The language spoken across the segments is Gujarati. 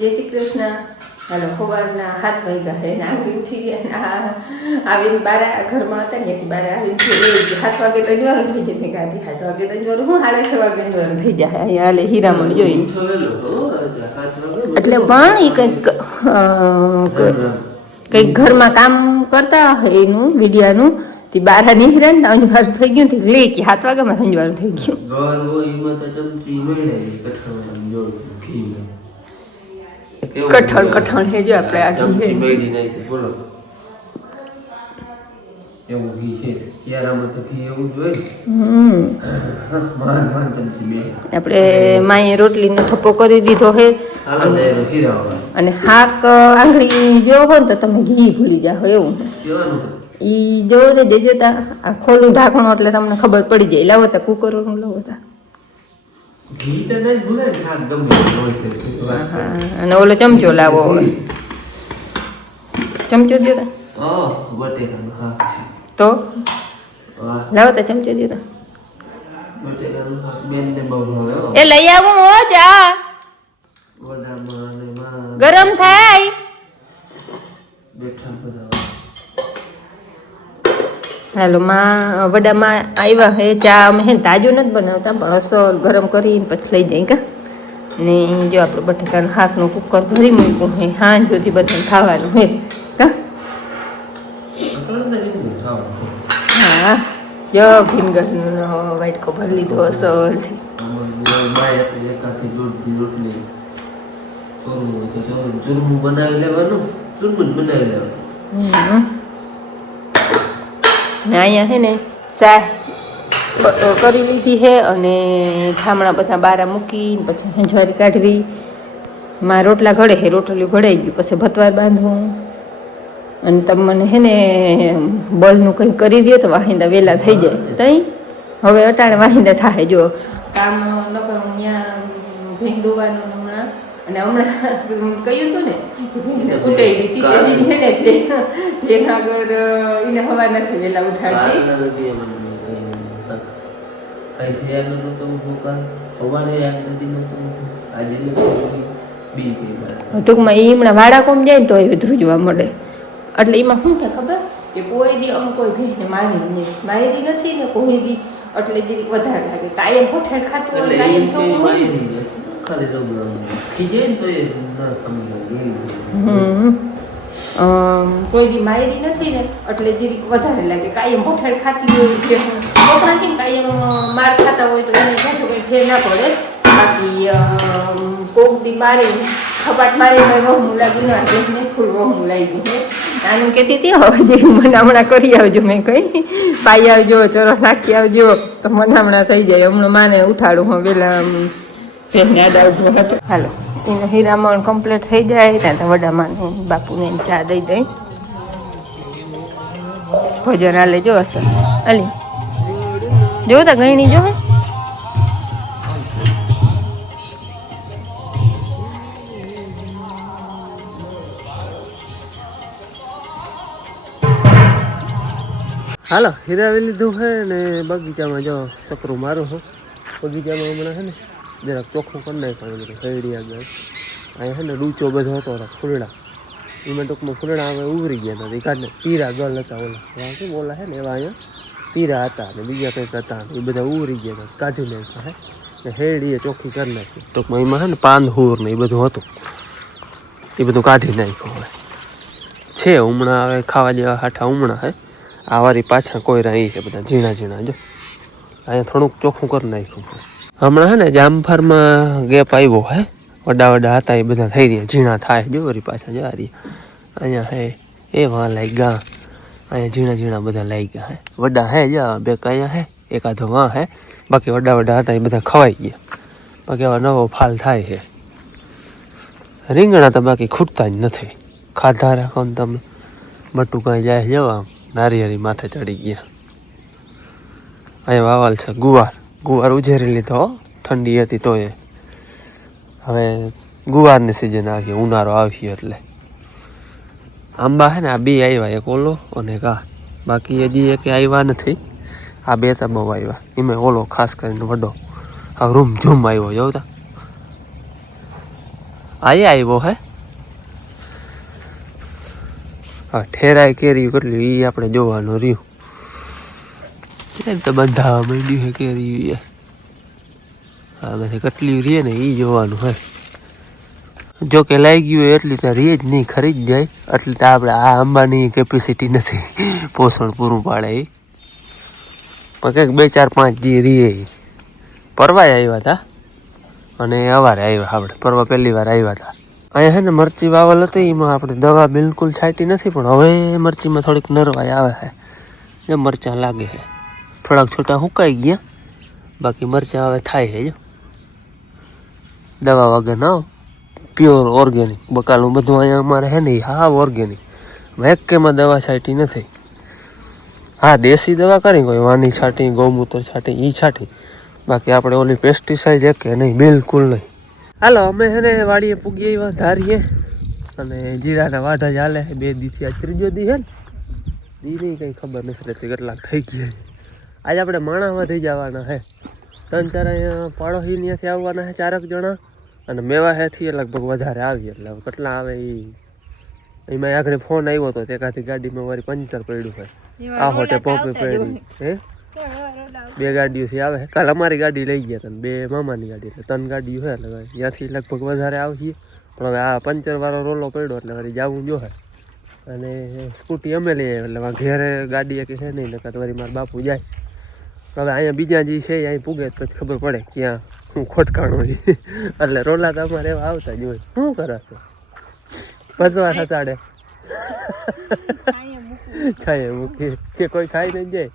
જય શ્રી કૃષ્ણ. હાલો, સવારના 7 વાગ્યા છે ને આવી ઉઠી ગયા. આવીને બારા ઘરમાં હતા ને બારા આવીને 7 વાગે તો જવાનું થઈ જાય. મેં કાઢી 7 વાગે તો જવાનું હું 6:30 વાગે જવાનું થઈ જાય. અહીંયા હાલે હીરામણ જોઈ એટલે પણ એ કંઈક ઘરમાં કામ કરતા હોય એનું વિડિયાનું તે બારા નીકળે ને અંજવાળું થઈ ગયું લે કે 7 વાગ્યામાં અંજવાળું થઈ ગયું. કઠણ હે જો આપણે આ ઘી મેળી નાખી બોલો એવું ઘી છે યારામાં તો ઘી એવું જ હોય. આપણે માએ રોટલીનો થપ્પો કરી દીધો હે અને હાક આંગળી જેવો હોય ને તો તમે ઘી ભૂલી જાઓ એવું ઈ જો ને દેજે તા આ ખોલું ઢાંકણું એટલે તમને ખબર પડી જાય. લાવો તા કુકર લાવો તા ઘી તો નહીં ભૂલે ને શાક ગમે અને ઓલો ચમચો લાવો ચમચો દે બટેકાનું શાક છે તો લાવો તો ચમચો દે બટેકાનું શાક બેનને બહુ ભાવે એ લઈ આવું હો ચા ગરમ થાય બેઠા બધા. હાલો માં વડામાં આવ્યા હે ચા અમે હે તાજું નથી બનાવતા પણ અસર ગરમ કરીને પછી લઈ જાય કા ને જો આપણે બટાકાનું શાકનું કુકર ભરી મૂક્યું હે હાંજ સુધી બધાને ખાવાનું હે કા હા જો ભીનગરનો વાટકો ભરી લીધો અસરથી બનાવી લેવાનું ને અહીંયા હે ને શાક કરી લીધી હે અને ઠામણા બધા બારા મૂકીને પછી હેંજવારી કાઢવી. માં રોટલા ઘડે હે રોટલીઓ ઘડાઈ ગયું પછી ભતવાર બાંધવું અને તમને હે ને બળનું કંઈ કરી દો તો વાહિંદા વહેલા થઈ જાય. તઈ હવે અટાણે વાહિંદા થાય જો કામ ન કરું ત્યાં ભેંગ દોવાનું હમણાં અને હમણાં કહ્યું હતું ને કુટાઈ દીધી હે ને ભેંગ આગળ એને હવા નથી વહેલા ઉઠાડતી. ટૂંકમાં એ હમણાં વાડા કોમ જાય ને તો એ ધ્રુજવા મળે એટલે એમાં શું થાય ખબર કે કોઈ દી અમુક કોઈ ભેંને મારી નથી ને કોઈ દી એટલે જે વધારે લાગે કાયમ પઠેડ ખાતું હોય કાયમ છોકરું કોઈ દી માયરી નથી ને એટલે જીરીક વધારે લાગે કાયમ પઠેડ ખાતી હોય છોકરાથી કાયમ માર ખાતા હોય તો એને પાછું કંઈ ફેર ના પડે. બાકી કોક દી મારે ખપાટ મારે વહમું લાગ્યું ના ને ફૂલ વહમું લાગ્યું છે આનું કહેતી હતી હવે જે મનામણા કરી આવજો મેં કંઈ પાઈ આવજો ચરો નાખી આવજો તો મનામણા થઈ જાય. હમણાં માને ઉઠાડું હું વહેલા ફેરને યાદ આવજો હતો. હાલો એનો હીરામણ કમ્પ્લીટ થઈ જાય ત્યાં તો વડામાં બાપુને ચા દઈ દઈ ભોજન હાલે જો અસર અલી જો તા ગયણી જો હાલો હીરાવી લીધું છે ને બગીચામાં જો ચકરું મારું છું. બગીચામાં હમણાં છે ને જરાક ચોખ્ખું કરી નાખ્યું બધું શેરડી આગળ અહીંયા છે ને ડૂચો બધો હતો ફૂલડા એમાં ટૂંકમાં ફૂલડા હવે ઉભરી ગયા હતા. કાઢને પીરા ગલ હતા ઓલા શું બોલા છે ને એવા અહીંયા પીરા હતા ને બીજા કંઈક હતા એ બધા ઉભરી ગયા હતા કાઢી નાખ્યા હે ને શેરડીએ ચોખ્ખી કરી નાખી. ટૂંકમાં એમાં છે ને પાંદહૂર ને એ બધું હતું એ બધું કાઢી નાખ્યું હવે છે હમણાં હવે ખાવા જેવા હાઠા હમણાં હે આ વારી પાછા કોઈ રહી છે બધા ઝીણા ઝીણા જો અહીંયા થોડુંક ચોખ્ખું કરી નાખ્યું. હમણાં હે ને જામફારમાં ગેપ આવ્યો હે વડા વડા હતા એ બધા થઈ રહ્યા ઝીણા થાય જો વરી પાછા જવા રહ્યા. અહીંયા હે એ વાં લાગી ગયા અહીંયા ઝીણા ઝીણા બધા લાગી ગયા હે વડા હે જા બે અહીંયા હે એકાદો વાં હે બાકી વડા વડા હતા એ બધા ખવાઈ ગયા. બાકી આવા નવો ફાલ થાય છે. રીંગણા તો બાકી ખૂટતા જ નથી ખાધા રાખો ને તમે બટું કાંઈ જાય જવા નારિયેળી માથે ચડી ગયા. અહીંયા વાવલ છે ગુવાર ઉઝેરી લીધો ઠંડી હતી તો એ હવે ગુવારની સિઝન આવી ઉનાળો આવી એટલે આંબા છે ને આ બે આવ્યા એક ઓલો અને એક આ બાકી હજી એક આવ્યા નથી. આ બે તો બહુ આવ્યા એમાં ઓલો ખાસ કરીને વડો આ રૂમ ઝૂમ આવ્યો જોતા આયા આવ્યો હે હા ઠેરાય કેરી કેટલી એ આપણે જોવાનું રહ્યું એમ તો બંધાવા માંડ્યું હે કેરી હા બધી કેટલી રીએ ને એ જોવાનું હે જો કે લાગી ગયું હોય એટલી તો રીએ જ નહીં ખરીદ જાય એટલી તો આપણે આ આંબાની કેપેસિટી નથી પોષણ પૂરું પાડે એ પણ કંઈક 2 4 5 જી રીએ પરવાય આવ્યા હતા અને અવારે આવ્યા આપણે પરવા પહેલી વાર આવ્યા હતા અહીંયા છે ને મરચી વાવલ હતી એમાં આપણે દવા બિલકુલ છાંટી નથી પણ હવે મરચીમાં થોડીક નરવાઈ આવે છે એ મરચાં લાગે છે થોડાક છોટા સુકાઈ ગયા બાકી મરચાં હવે થાય છે જો દવા વગર ના પ્યોર ઓર્ગેનિક બકાલું બધું અહીંયા અમારે છે ને હા ઓર્ગેનિક વેક્કેમાં દવા છાંટી નથી હા દેશી દવા કરી કોઈ વાની છાંટી ગૌમૂત્ર છાંટી એ છાંટી બાકી આપણે ઓલી પેસ્ટિસાઇડ એક કે નહીં બિલકુલ નહીં હાલો અમે છે ને વાડીએ પૂગીએ એવા ધારીએ અને જીરાના વાઢા ચાલે 2 દીથી આ ત્રીજો દી છે ને દીની કંઈ ખબર નથી રહેતી કેટલાક થઈ ગયા આજે આપણે માણામાં થઈ જવાના છે 3 4 અહીંયા પાડોશી ત્યાંથી આવવાના છે 4 જણા અને મેવા હેથી લગભગ વધારે આવી એટલે કેટલા આવે એ એમાં આગળ ફોન આવ્યો હતો તેકાથી ગાડીમાં મારી પંચર પડ્યું હોય આ હોટે પોપે પડી હે 2 ગાડીઓથી આવે કાલ અમારી ગાડી લઈ ગયા હતા 2 મામાની ગાડી એટલે 3 ગાડીઓ છે એટલે ત્યાંથી લગભગ વધારે આવશે પણ હવે આ પંચરવાળો રોલો પડ્યો એટલે વળી જવું જોશે અને સ્કૂટી અમે લઈએ એટલે ઘેરે ગાડી કે છે નહીં નકર વળી મારા બાપુ જાય હવે અહીંયા બીજા જે છે અહીં પૂગે પછી ખબર પડે ક્યાં હું ખોટકાણું હોય એટલે રોલા તો અમારે એવા આવતા જ હોય શું કરાશે પતવા થતાડે છાંયે મૂકી કે કોઈ ખાઈ નહીં જાય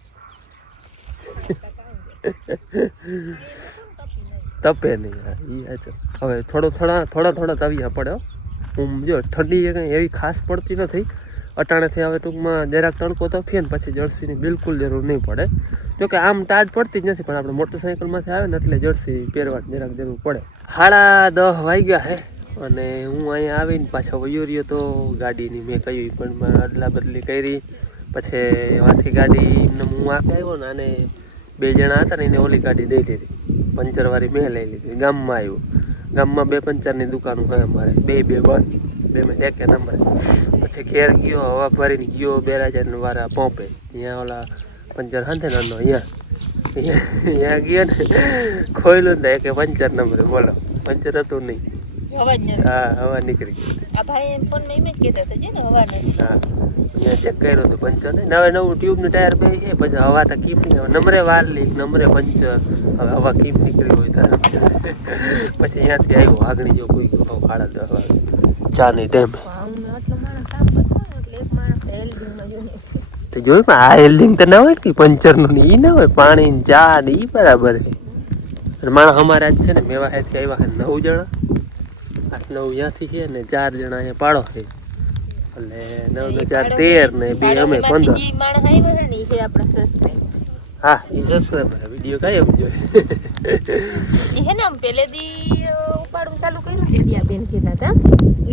તપે નહીં એ હવે થોડા તવિયા પડે જો ઠંડી કંઈ એવી ખાસ પડતી નથી અટાણેથી હવે ટૂંકમાં જરાક તડકો તપીએ ને પછી જર્સીની બિલકુલ જરૂર નહીં પડે જોકે આમ ટાઢ પડતી જ નથી પણ આપણે મોટરસાઇકલમાંથી આવે ને એટલે જર્સી પહેરવાની જરાક જરૂર પડે 10:30 વાગ્યા હે અને હું અહીંયા આવીને પાછો વયો રહ્યો તો ગાડીની મેં કહ્યું પણ અદલા બદલી કરી પછી એમાંથી ગાડી હું આખે આવ્યો ને અને 2 જણા હતા ને એને ઓલી ગાડી દઈ દીધી પંચરવાળી મેં લઈ લીધી ગામમાં આવ્યો ગામમાં 2 પંચરની દુકાનો હોય અમારે 2 બંધ 2 મેં ટેકે નંબર પછી ઘેર ગયો હવા ભરીને ગયો 2000 વાળા પોંપે ત્યાં ઓલા પંચર હાથે નાનો અહીંયા ગયો ને ખોયલું ને કે પંચર નંબરે બોલો પંચર હતું નહીં હા હવા નીકળી ગઈ હા અહીંયા ચેક કર્યું હતું પંચર ને નવું ટ્યુબનું ટાયર બે છે પછી હવા તો કીમ નહીં નંબરે વાર લી નંબરે પંચર હવે હવા કીમ નીકળી હોય ત્યારે પછી અહીંયાથી આવ્યો આગળ જો કોઈ 10:30 વાગે ચાની ટાઈમે તો જોયું પણ આ હેલ્ડિંગ તો ના હોય કે પંચરનું ને એ ના હોય પાણી ને ચા ને એ બરાબર છે અને માણસ અમારે આજ છે ને મેવાહેથી આવ્યા છે 9 જણા 8 9 ત્યાંથી છે ને 4 જણા અહીંયા પાડો છે એટલે 9 ને 4 13 ને 2 અમે 15 હા એ સબસ્ક્રાઇબર વિડિયો કાંઈ એમ જોઈએ એ હે ને પેલે દી ઉપાડું ચાલુ કર્યું તે દી આ બેન કીધા હતા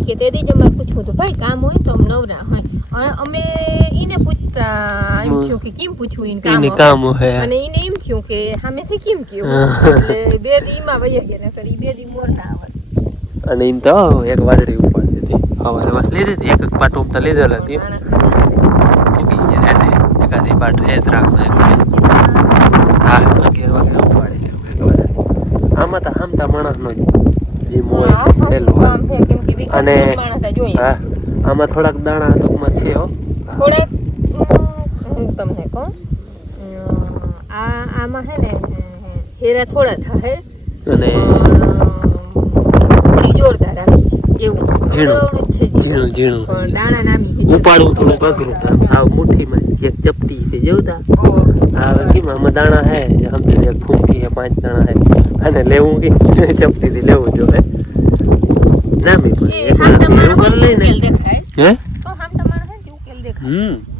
કે તે દી જ અમારે પૂછવું હતું ભાઈ કામ હોય તો નવરા હોય અમે એને પૂછતા એમ થયું કે કેમ પૂછવું એને કામ હોય અને એને એમ થયું કે સામેથી કેમ કહેવું એટલે 2 દીમાં વહી ગયા નકર ઈ 2 દી મોરતા આવે અને એમ તો એક વાદળી ઉપાડી હતી હવે બસ લીધી હતી એક પાટ ઉપતા લીધેલ હતી તૂટી ગયા એટલે એકાદી પાટ હેત રાખમાં હા 11 વાગે ઉપાડી આમાં તો હામતા માણસનો જે મોય પેલું અને હા આમાં થોડાક દાણા ટૂંકમાં છે હો થોડાક હું તમને કહું આમાં હે ને હેરા થોડા થાય અને જોરદાર આવી એવું ઝીણું પણ દાણા નામી ઉપાડવું થોડું અઘરું આ મુઠ્ઠીમાં એક ચપટી છે જેવતા હવે કેમ આમાં દાણા હે સમજી એક ફૂંકી 5 દાણા હે અને લેવું કે ચપટીથી લેવું જોઈએ નામી હે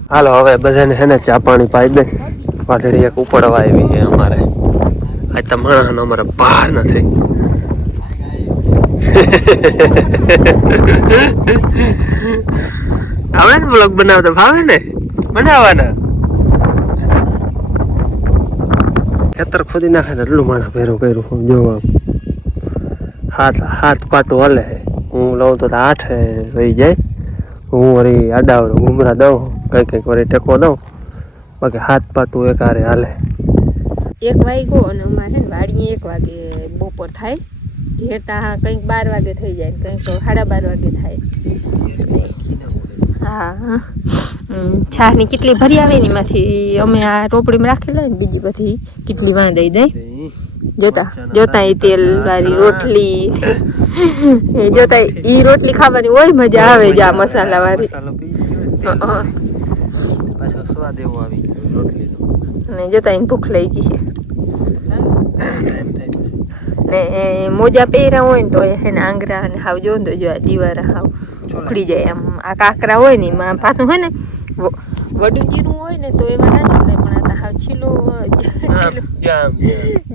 હાલો હવે બધાને હે ને ચા પાણી પાઈ દે વાટડી એક ઉપાડવા આવી છે અમારે આજ તો માણસનો અમારે પાર નથી આવે ને બ્લોગ બનાવતા ફાવે ને બનાવવાના ખેતર ખોદી નાખે ને એટલું માણસ ભેરું કર્યું જોવા હાથ પાટો હલે હું લઉં તો 8 વહી જાય. હું વળી આડાવડો ઘૂમરા દઉં, કંઈક વળી ટેકો દઉં, બાકી હાથ પાટું એક હારે હાલે. 1 વાગ્યો અને અમારે વાડીએ 1 વાગે બપોર થાય. ઘેરતા કંઈક 12 વાગે થઈ જાય, કંઈક 12:30 વાગે થાય. હા, છાશની કેટલી ભરી આવે ને એમાંથી અમે આ રોપડીમાં રાખેલા ને બીજી બધી કેટલી વાં દઈ દઈ. જોતા એ તેલ વાળી રોટલી જોતા ઈ રોટલી ખાવાની હોય મજા આવે જ આ મસાલા વાળી. પાછો સ્વાદ એવો આવી ગયો રોટલીનો. અને જોતા એને ભૂખ લઈ ગઈ છે ને મોજા પહેર્યા હોય ને તો એને આંગરા ને હાવ જો તો જો આ દીવારા હાવ ઉખડી જાય. આમ આ કાંકરા હોય ને એમાં પાછું હોય ને વડું જીરું હોય ને તો એમાં ના ચડાય, પણ આ હાવ છીલું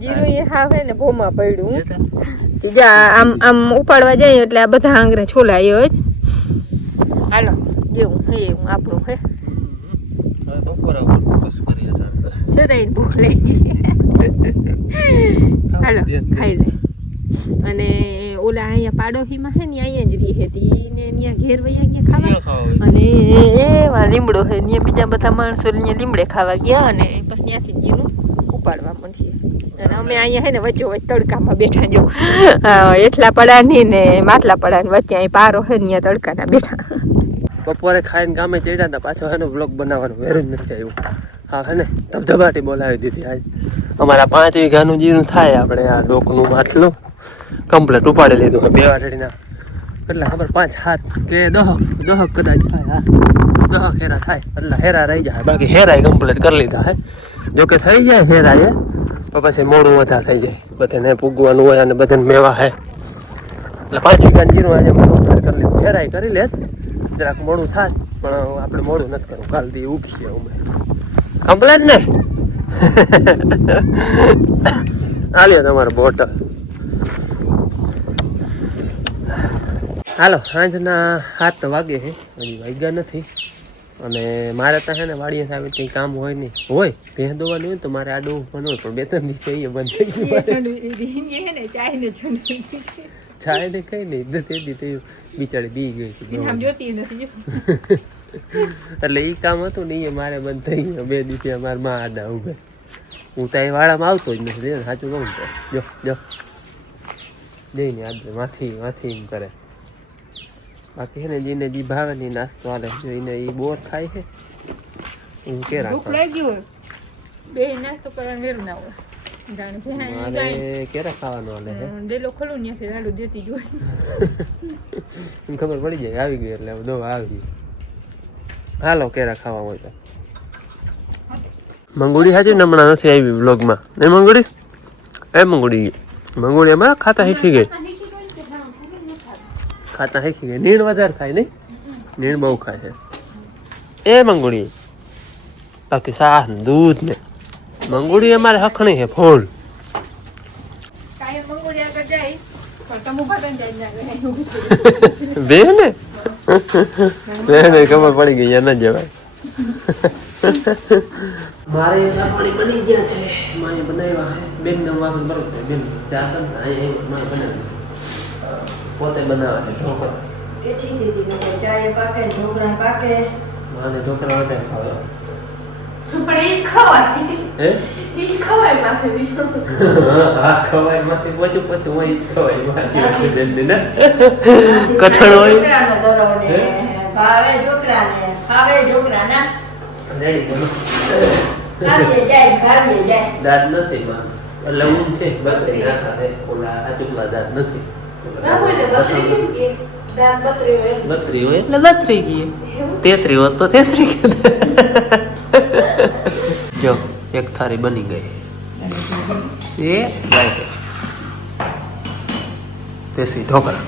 જીરું એ હાવ હે ને ભોમાં પડ્યું. જા આમ ઉપાડવા જાય એટલે આ બધા આંગરા છોલાય જ. હાલો જેવું હે એવું આપણું હે. ભૂખ લઈ ગઈ. હાલો ખાઈ લે. અને ઓલા અહીંયા પાડોશીમાં છે ને અહીંયા જ રહી હતી ને ત્યાં ઘેર વયા અહીંયા ખાવા, અને એવા લીમડો છે ત્યાં બીજા બધા માણસો ત્યાં લીમડે ખાવા ગયા અને પછી ત્યાંથી જીરું ઉપાડવા મળશે. અને અમે અહીંયા છે ને વચ્ચે તડકામાં બેઠા જો એટલા પડાની ને માટલા પડાની વચ્ચે અહીં પારો છે ને ત્યાં તડકાના બેઠા. બપોરે ખાઈને ગામે ચડ્યા હતા, પાછો હે ને વ્લોગ બનાવવાનું વેરું જ નથી આવ્યું. હા હે ને ધબધબાટી બોલાવી દીધી આજ. અમારા 5 વીઘાનું જીરું થાય. આપણે આ ડોકનું માટલું કમ્પ્લેટ ઉપાડી લીધું છે. 2 વાટડીના કેટલા ખબર 5 7 કે 10 કદાચ થાય. હા 10 હેરા થાય એટલે હેરા રહી જાય, બાકી હેરાય કમ્પ્લેટ કરી લીધા હે. જોકે થઈ જાય હેરાય તો પછી મોડું વધારે થઈ જાય, બધાને પૂગવાનું હોય અને બધાને મેવા હે એટલે 5 વીઘાનું જીરું આજે કમ્પ્લેટ કરી લીધું. હેરાય કરી લે જરાક મોડું થાય પણ આપણે મોડું નથી કરવું. કાલથી ઉગીએ અમે કમ્પ્લેટ ને. હાલ્યો તમારો બોટલ. હાલો સાંજના 7 વાગે છે, હજી વાગ્યા નથી. અને મારે ત્યાં છે ને વાડીએ સાહેબ કંઈ કામ હોય નહીં, હોય ભેંસ દોવાની હોય તો મારે આ ડોવું પણ હોય, પણ 2-3 દિવસે એ બંધ થઈ ગયું. ચાય ને કઈ નહીં નથી બિચારી બી ગઈ એટલે એ કામ હતું ને એ મારે બંધ થઈ ગયું. 2 દિવસે અમારે માં આડા ઉભે. હું ત્યાં વાળામાં આવતો જ નથી, સાચું કહું તો જો જો જઈને આજે માથી એમ કરે. બાકી છે ને જેને જે ભાવે ને નાસ્તો હાલે જોઈને એ બોર ખાય છે. હું કે મારે ક્યારે ખાવાનું હાલે છે ખબર પડી જાય આવી ગઈ એટલે દવા આવી. હાલો કેરા ખાવા હોય તો મંગુડી હાજી હમણાં નથી આવી બ્લોગમાં. નહીં મંગુડી મંગુડી અમારા ખાતા શીખી ગઈ. નીણ વધારે ખાય નહીં, નીણ બહુ ખાય છે એ મંગુડી. બાકી શાહ દૂધ ને મંગુડી અમારે હખણી છે ફૂલ. બે ને ખબર પડી ગઈ ન જવાય. મારે પાણી બની ગયા છે, માએ બનાવ્યા છે. બેન ને વાગન બરોબર બેન ચા બનાવી પોતે બનાવે છે ઢોકળા. માને ઢોકળા વધારે ખાવે. પણ એ જ ખવાય. હે એ જ ખવાય માથે બીજું. હા ખવાય માથે પોચું હોય જ ખવાય માથે બેન ને કઠણ હોય. ભાવે ઢોકળાને ખાવે ઢોકળાના રેડી કરો. ખાવીએ જાય દાદ નથી માં એટલે ઊન છે બત્રી નાખા છે. ઓલા આજુકલા દાદ નથી. બત્રી હોય એટલે બત્રી ગઈ. 33 હોત તો 33. જો એક થાળી બની ગઈ એ ગાય દેશી ઢોકળા.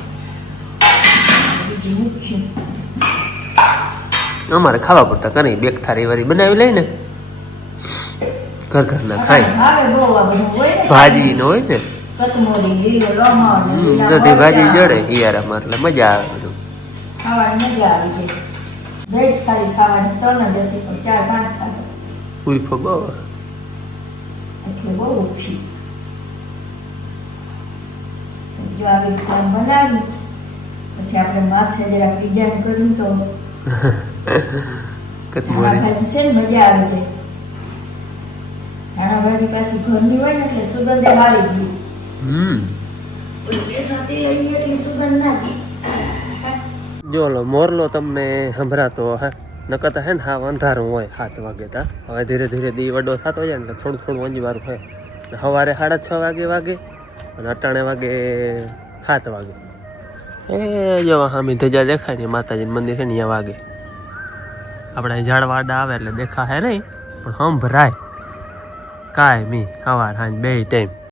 અમારે ખાવા પડતા કરી 2 થાળી વાળી બનાવી લઈ ને ઘર ના ખાય. ભાજી ન હોય ને બધી ભાજી જડે હિયારામાં એટલે મજા આવે. બધું ઉઈફો બહુ પછી આપણે માથે જરાક ડિઝાઇન કર્યું તો કચમોરી ભાજી છે ને મજા આવી જાય. ધાણા ભાજી પાછી ઘરની હોય ને એટલે સુગંધે મારી ગઈ. બેસન તેલ આવી એટલે સુગંધ ના ગઈ. જો લો મોરલો તમને સંભળાતો હે નકર હે ને હા અંધારું હોય 7 વાગે તા હવે ધીરે ધીરે દી વડો થતો જાય ને એટલે થોડું થોડું અંજવારું હોય સવારે 6:30 વાગે અને 8 વાગે 7 વાગે એ જો હામી ધજા દેખાય ને માતાજીનું મંદિર છે ને અહીંયા વાગે આપણે ઝાડવાડા આવે એટલે દેખાય નહીં પણ સંભળાય કાંઈ મી સવાર સાંજ 2 ટાઈમ